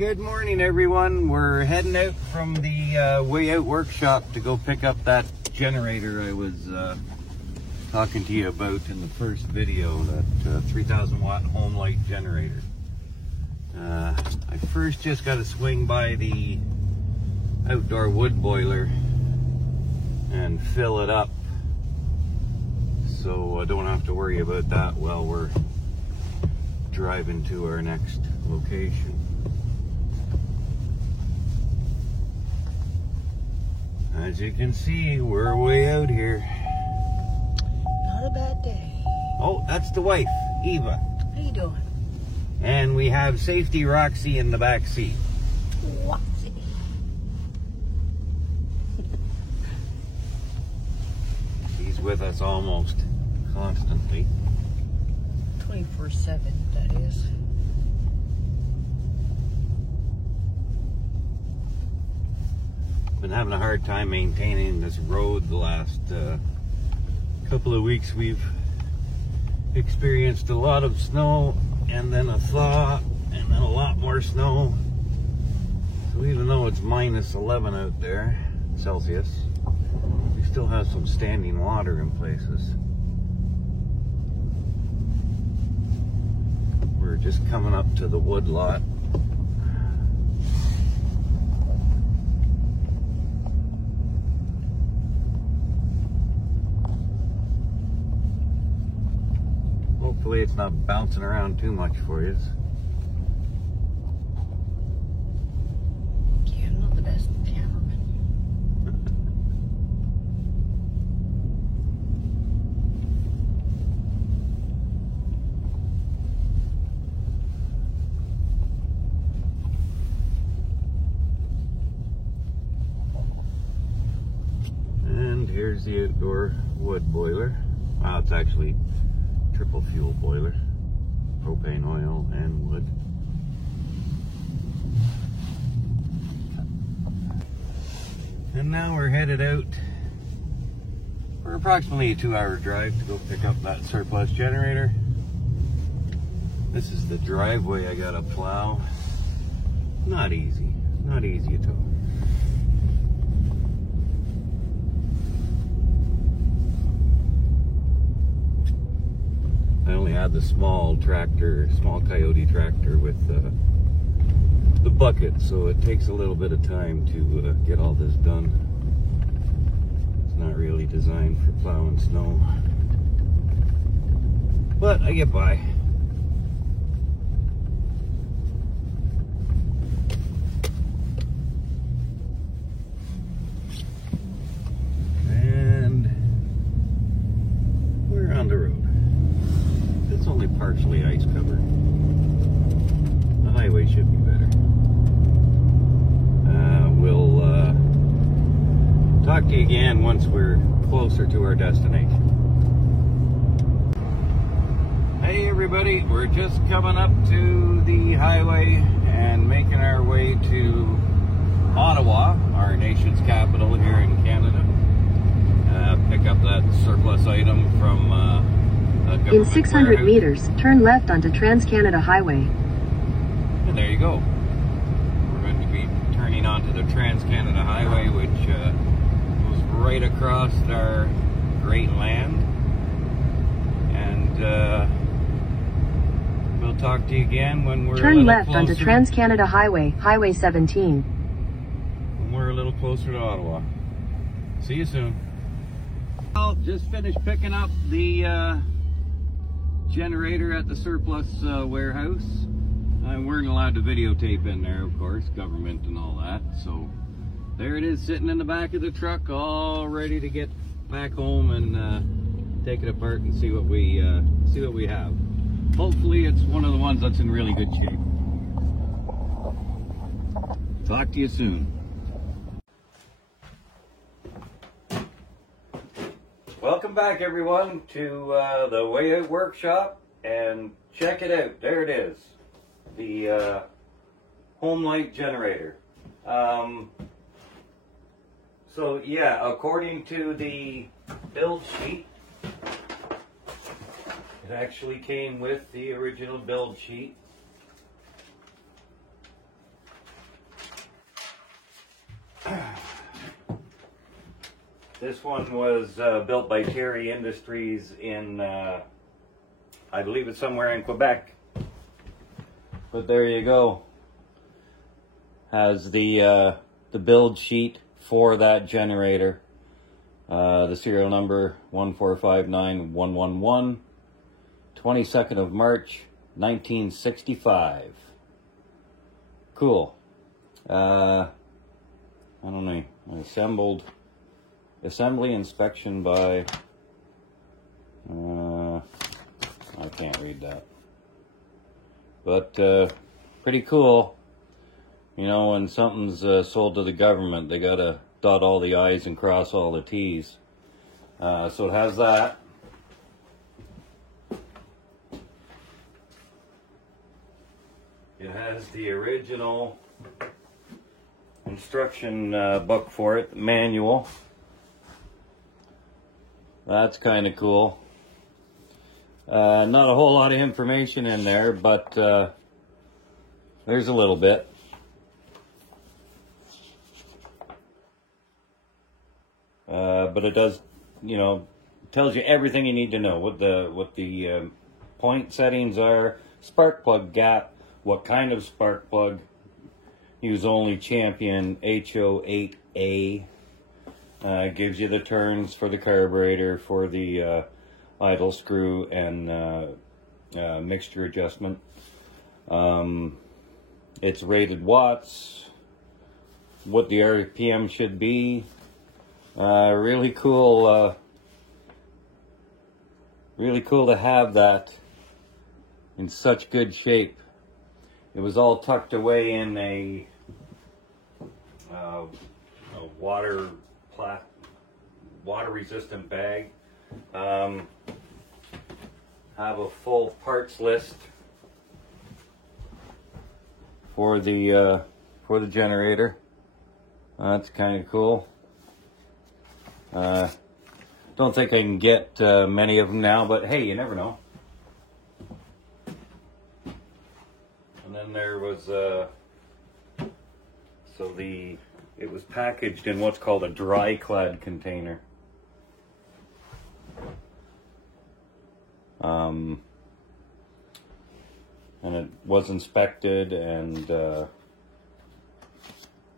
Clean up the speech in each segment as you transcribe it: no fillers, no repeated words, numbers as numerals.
Good morning, everyone. We're heading out from the Way Out workshop to go pick up that generator I was talking to you about in the first video, that 3,000 watt home light generator. I first just got to swing by the outdoor wood boiler and fill it up so I don't have to worry about that while we're driving to our next location. As you can see, we're way out here. Not a bad day. Oh, that's the wife, Eva. How you doing? And we have Safety Roxy in the back seat. Roxy. He's with us almost constantly. 24/7, that is. Been having a hard time maintaining this road the last couple of weeks. We've experienced a lot of snow and then a thaw and then a lot more snow. So even though it's minus 11 out there, Celsius, we still have some standing water in places. We're just coming up to the wood lot. Hopefully it's not bouncing around too much for you. Yeah, I'm not the best cameraman. And here's the outdoor wood boiler. Wow, it's actually triple fuel boiler, propane oil and wood. And now we're headed out for approximately a 2-hour drive to go pick up that surplus generator. This is the driveway I gotta plow. Not easy at all. I only had the small Coyote tractor with the bucket, so it takes a little bit of time to get all this done. It's not really designed for plowing snow, but I get by. And we're on the road. It's only partially ice covered. The highway should be better. We'll talk to you again once we're closer to our destination. Hey everybody, we're just coming up to the highway and making our way to Ottawa, our nation's capital here in Canada. Pick up that surplus item from in 600 warehouse. meters, turn left onto Trans-Canada Highway. And there you go. We're going to be turning onto the Trans-Canada Highway, which goes right across our great land. And we'll talk to you again when we're Turn left onto Trans-Canada Highway, Highway 17. When we're a little closer to Ottawa. See you soon. Well, just finished picking up the generator at the surplus warehouse. We weren't allowed to videotape in there, of course, government and all that. So there it is, sitting in the back of the truck, all ready to get back home and take it apart and see what we have. Hopefully, it's one of the ones that's in really good shape. Talk to you soon. Welcome back, everyone, to the Way Out workshop, and check it out. There it is, the home light generator. So yeah, according to the build sheet, it actually came with the original build sheet. This one was built by Terry Industries in, I believe it's somewhere in Quebec. But there you go. Has the build sheet for that generator. The serial number 1459111. 22nd of March, 1965. Cool. I don't know. Assembly inspection by. I can't read that. But pretty cool. You know, when something's sold to the government, they gotta dot all the I's and cross all the T's. So it has that. It has the original instruction book for it, manual. That's kind of cool. Not a whole lot of information in there, but there's a little bit. But it does, you know, tells you everything you need to know. What the point settings are, spark plug gap, what kind of spark plug. Use only Champion HO8A. Gives you the turns for the carburetor, for the idle screw and mixture adjustment. It's rated watts, what the RPM should be. Really cool to have that in such good shape. It was all tucked away in a water resistant bag. Have a full parts list for the generator. That's kind of cool. Don't think I can get many of them now, but hey, you never know. And then there was it was packaged in what's called a dry clad container. And it was inspected, and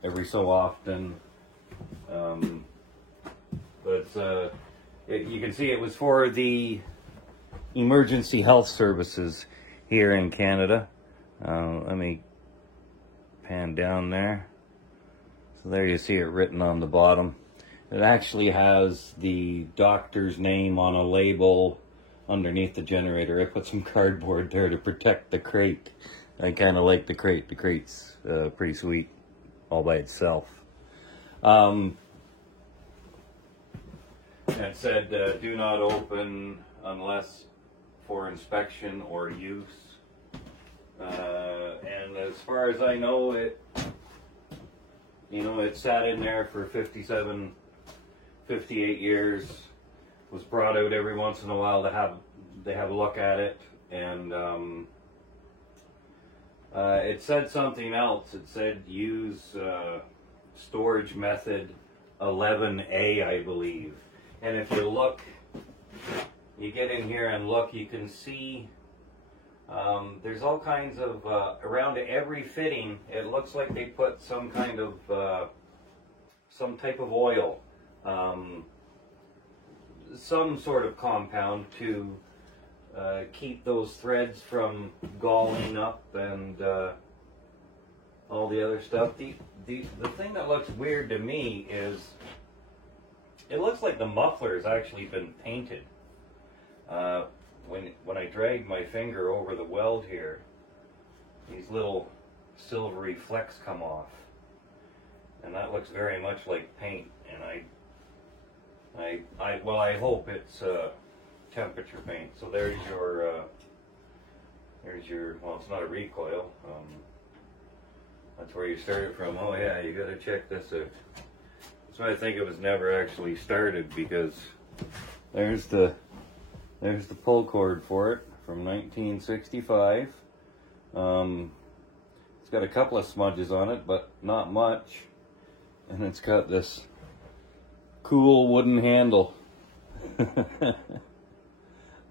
every so often. But you can see it was for the emergency health services here in Canada. Let me pan down there. So there you see it written on the bottom. It actually has the doctor's name on a label underneath the generator. I put some cardboard there to protect the crate. I kind of like the crate. The crate's pretty sweet all by itself. It said, do not open unless for inspection or use. And as far as I know, it sat in there for 57, 58 years. Was brought out every once in a while to have a look at it, and it said something else. It said use storage method 11A, I believe. And if you look, you get in here and look, you can see there's all kinds of, around every fitting, it looks like they put some kind of, some type of oil, some sort of compound to keep those threads from galling up and all the other stuff. The thing that looks weird to me is it looks like the muffler has actually been painted. When I drag my finger over the weld here, these little silvery flecks come off, and that looks very much like paint. And I hope it's temperature paint. So there's your well, it's not a recoil. That's where you started from. Oh yeah, you got to check this out. So I think it was never actually started, because there's the pull cord for it from 1965. It's got a couple of smudges on it, but not much. And it's got this cool wooden handle.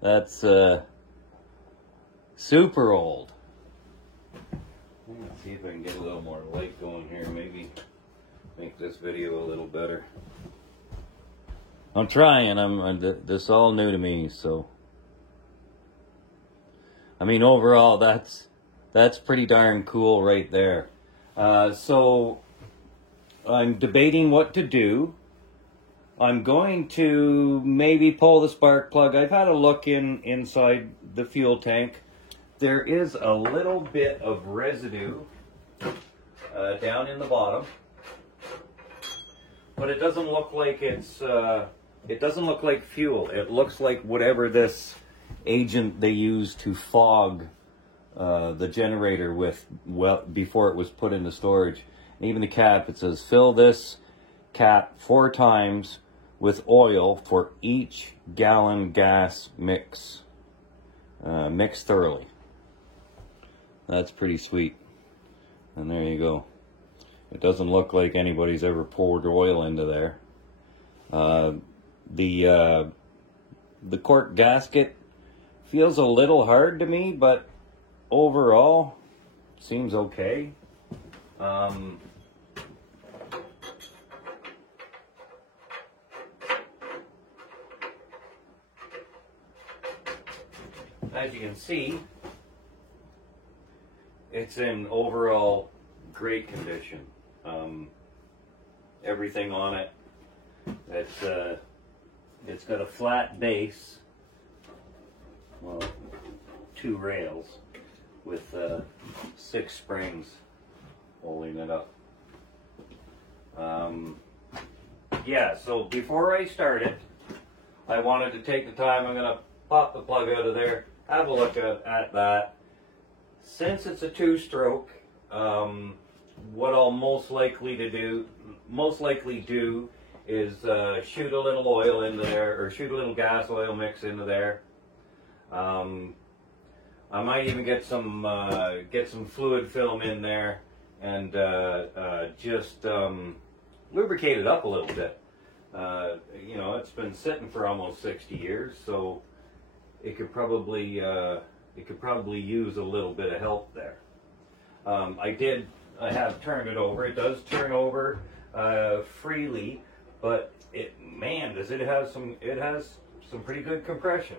That's super old. Let's see if I can get a little more light going here, maybe make this video a little better. I'm trying. This is all new to me, so I mean, overall, that's pretty darn cool right there. So I'm debating what to do. I'm going to maybe pull the spark plug. I've had a look inside the fuel tank. There is a little bit of residue down in the bottom, but it doesn't look like it doesn't look like fuel. It looks like whatever this agent they used to fog the generator with before it was put into storage. And even the cap, it says fill this cap 4 times with oil for each gallon gas mix. Mix thoroughly. That's pretty sweet. And there you go. It doesn't look like anybody's ever poured oil into there. The cork gasket feels a little hard to me, but overall seems okay. As you can see, it's in overall great condition. Everything on it, it's got a flat base, well, 2 rails with 6 springs holding it up. Yeah, so before I start it, I wanted to take the time. I'm going to pop the plug out of there, have a look at that. Since it's a 2-stroke, what I'll most likely do is shoot a little oil into there, or shoot a little gas oil mix into there. I might even get some fluid film in there and just lubricate it up a little bit. You know, it's been sitting for almost 60 years, so it could probably use a little bit of help there. I have turned it over. It does turn over freely, but man, does it has some pretty good compression.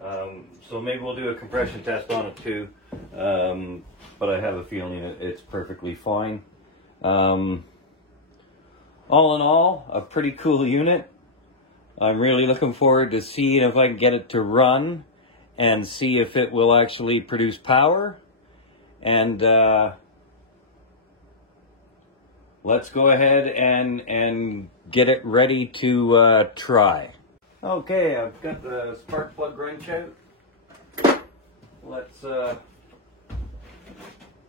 So maybe we'll do a compression test on it too. But I have a feeling it's perfectly fine. All in all, a pretty cool unit. I'm really looking forward to seeing if I can get it to run and see if it will actually produce power. And let's go ahead and get it ready to try. Okay, I've got the spark plug wrench out. Let's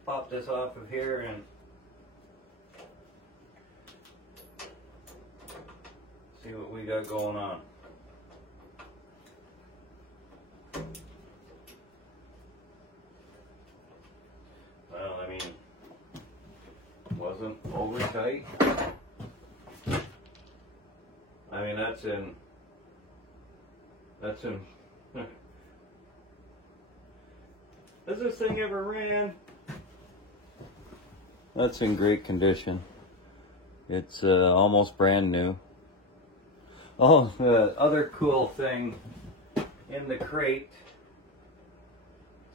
pop this off of here and see what we got going on. Well, I mean, wasn't over tight. I mean, that's in has this thing ever ran? That's in great condition. It's almost brand new. Oh, the other cool thing in the crate.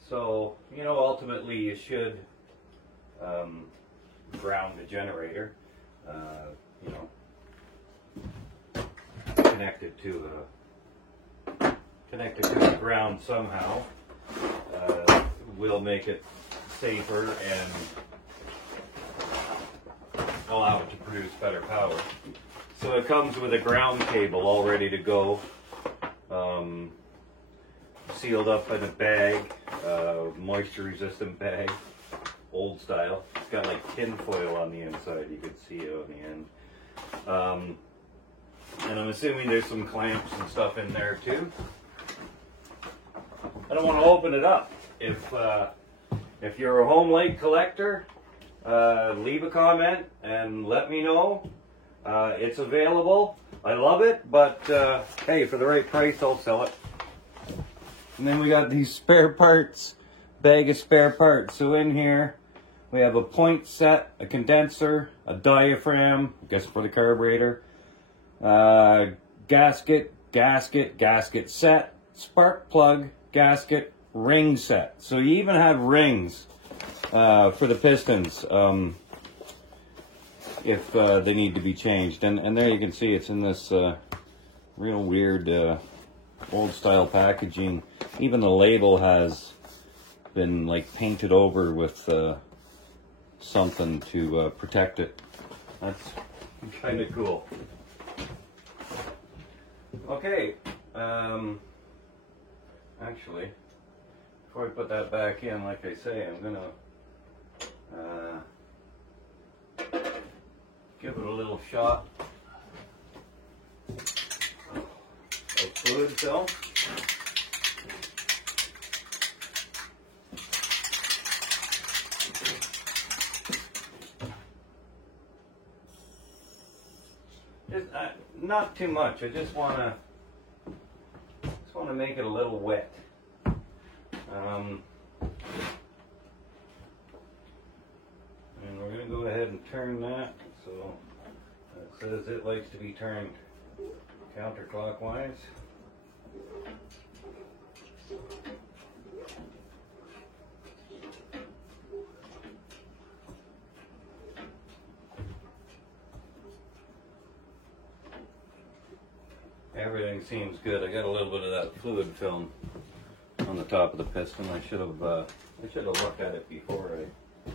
So, you know, ultimately you should ground the generator. You know, connected to the ground somehow. Will make it safer and allow it to produce better power. So it comes with a ground cable all ready to go, sealed up in a bag, moisture resistant bag, old style. It's got like tin foil on the inside, you could see it on the end. And I'm assuming there's some clamps and stuff in there too. I don't want to open it up. If you're a home light collector, leave a comment and let me know. It's available. I love it, but hey, for the right price, I'll sell it. And then we got these spare parts, bag of spare parts. So in here, we have a point set, a condenser, a diaphragm, I guess for the carburetor, gasket set, spark plug, gasket, ring set. So you even have rings for the pistons if they need to be changed. And there you can see it's in this real weird old style packaging. Even the label has been like painted over with something to protect it. That's kind of cool. Okay, actually, before I put that back in, like I say, I'm gonna give it a little shot of fluid fill. Not too much. I just want to make it a little wet. And we're going to go ahead and turn that. So it says it likes to be turned counterclockwise. Everything seems good. I got a little bit of that fluid film on the top of the piston. I should have looked at it before I put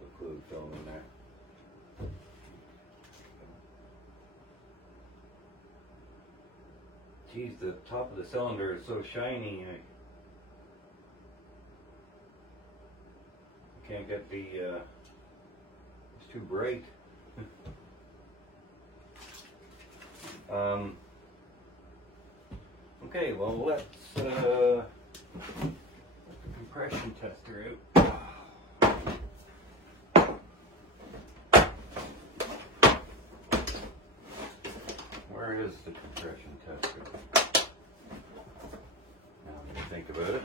the fluid film in there. Geez, the top of the cylinder is so shiny. I can't get the. It's too bright. Okay, well, let's put the compression tester out. Where is the compression tester? Now let me think about it.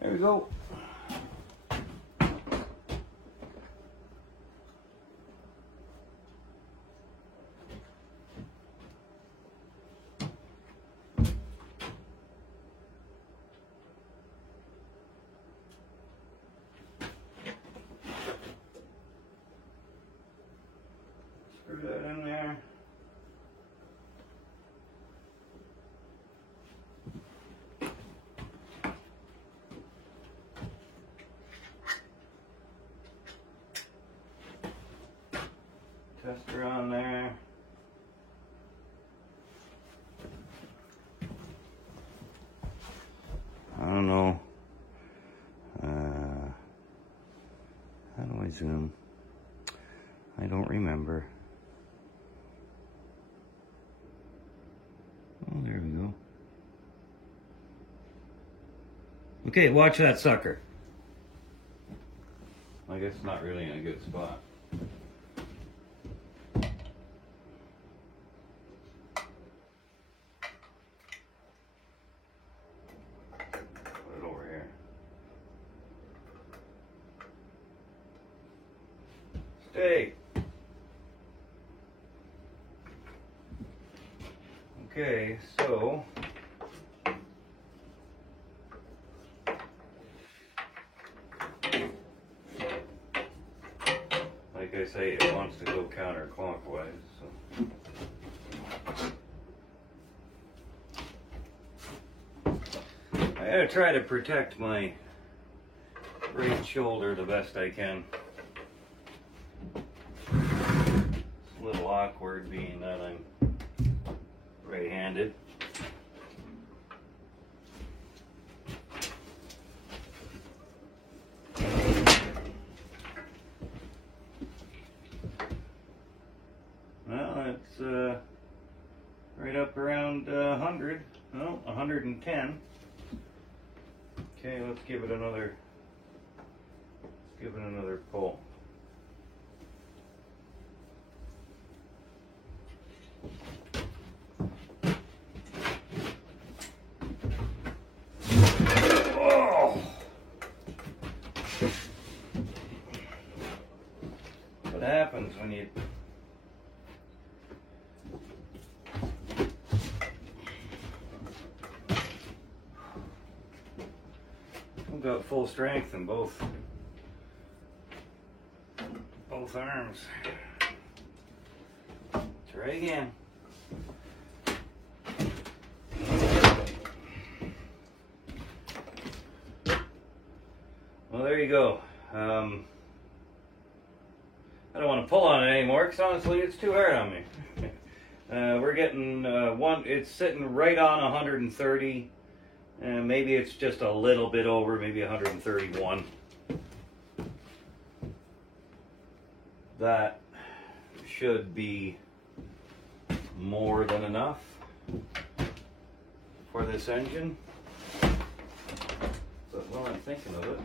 There we go. Screw that in there. Tester on there. I don't know. How do I zoom? I don't remember. Oh, there we go. Okay, watch that sucker. I guess it's not really in a good spot. Stay. Okay, so like I say, it wants to go counterclockwise, so I gotta try to protect my right shoulder the best I can. It's a little awkward being that I'm right-handed. 110. Okay, let's give it another pull. Oh! What happens when you got full strength in both arms? Try again. Well, there you go. I don't want to pull on it anymore because honestly it's too hard on me. We're getting it's sitting right on 130. Maybe it's just a little bit over, maybe 131. That should be more than enough for this engine. But while I'm thinking of it,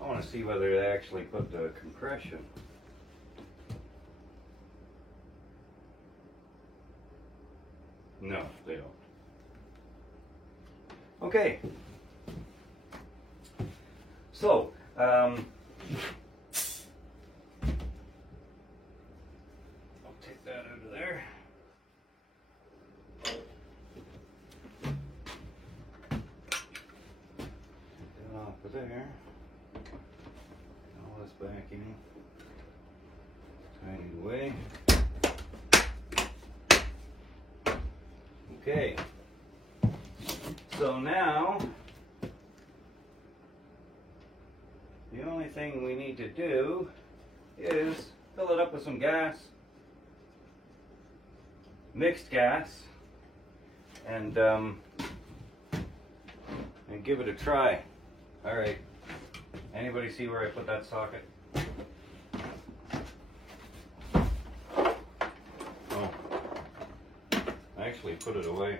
I want to see whether they actually put the compression. No, they don't. Okay. So, I'll take that out of there. Get that off of there. All this back in. Tiny away. Okay. So now, the only thing we need to do is fill it up with some gas, mixed gas, and give it a try. All right. Anybody see where I put that socket? Oh, I actually put it away.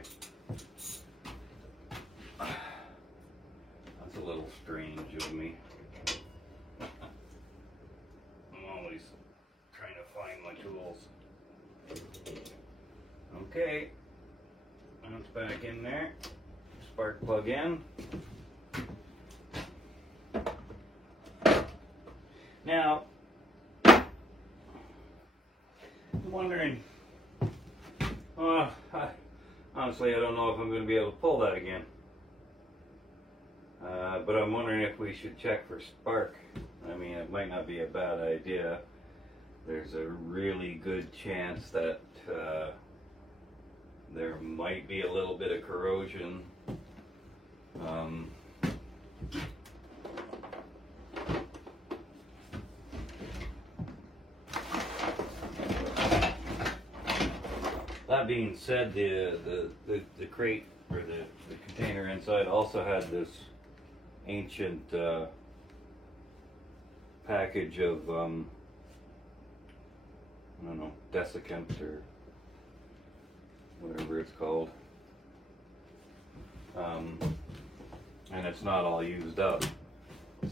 That's a little strange of me. I'm always trying to find my tools. Okay, that's back in there. Spark plug in. Now, I'm wondering, honestly, I don't know if I'm going to be able to pull that again. But I'm wondering if we should check for spark. I mean, it might not be a bad idea. There's a really good chance that there might be a little bit of corrosion. That being said, the crate or the container inside also had this ancient package of I don't know, desiccant or whatever it's called, and it's not all used up,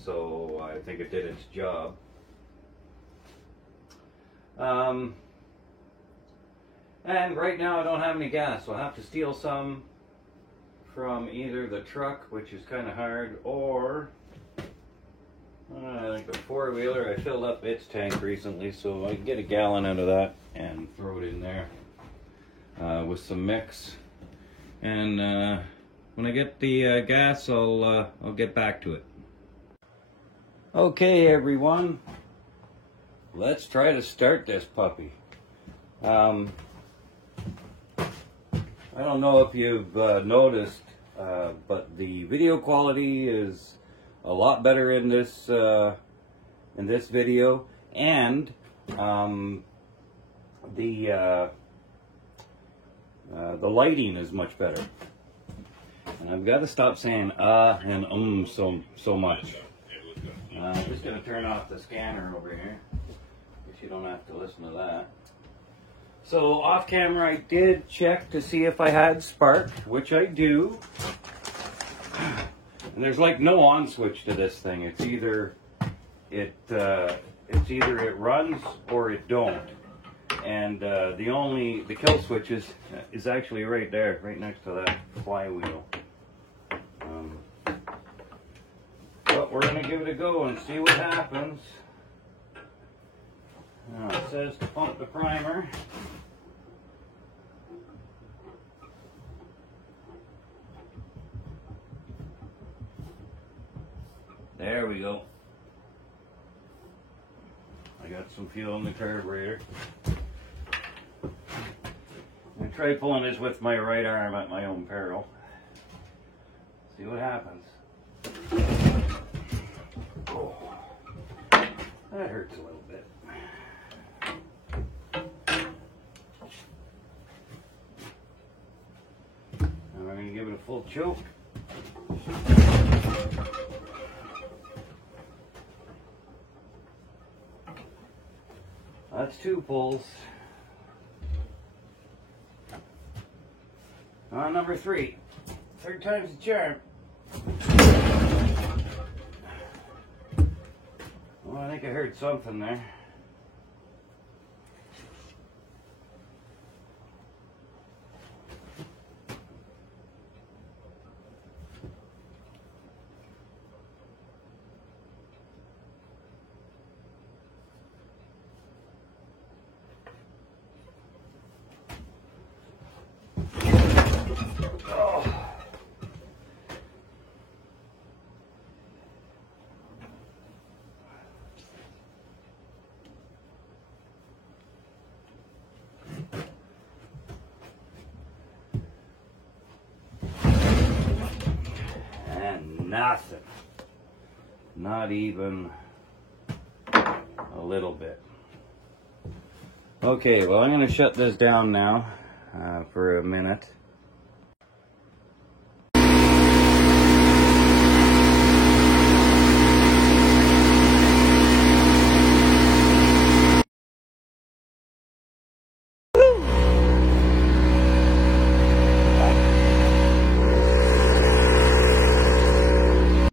so I think it did its job. And right now I don't have any gas, so I'll have to steal some from either the truck, which is kind of hard, or I think the four-wheeler. I filled up its tank recently, so I can get a gallon out of that and throw it in there with some mix. And when I get the gas, I'll get back to it. Okay, everyone, let's try to start this puppy. I don't know if you've noticed, but the video quality is a lot better in this video, and the lighting is much better. And I've got to stop saying and so much. I'm just going to turn off the scanner over here, because you don't have to listen to that. So off camera I did check to see if I had spark, which I do. And there's like no on switch to this thing. It's either it runs or it don't. And the kill switch is actually right there, right next to that flywheel. But we're gonna give it a go and see what happens. Now it says to pump the primer. There we go. I got some fuel in the carburetor. I try pulling this with my right arm at my own peril. See what happens. Oh, that hurts a little bit. Now we're going to give it a full choke. That's 2 pulls. On number 3. 3rd time's the charm. Well, I think I heard something there. Nothing. Not even a little bit. Okay, well I'm going to shut this down now for a minute.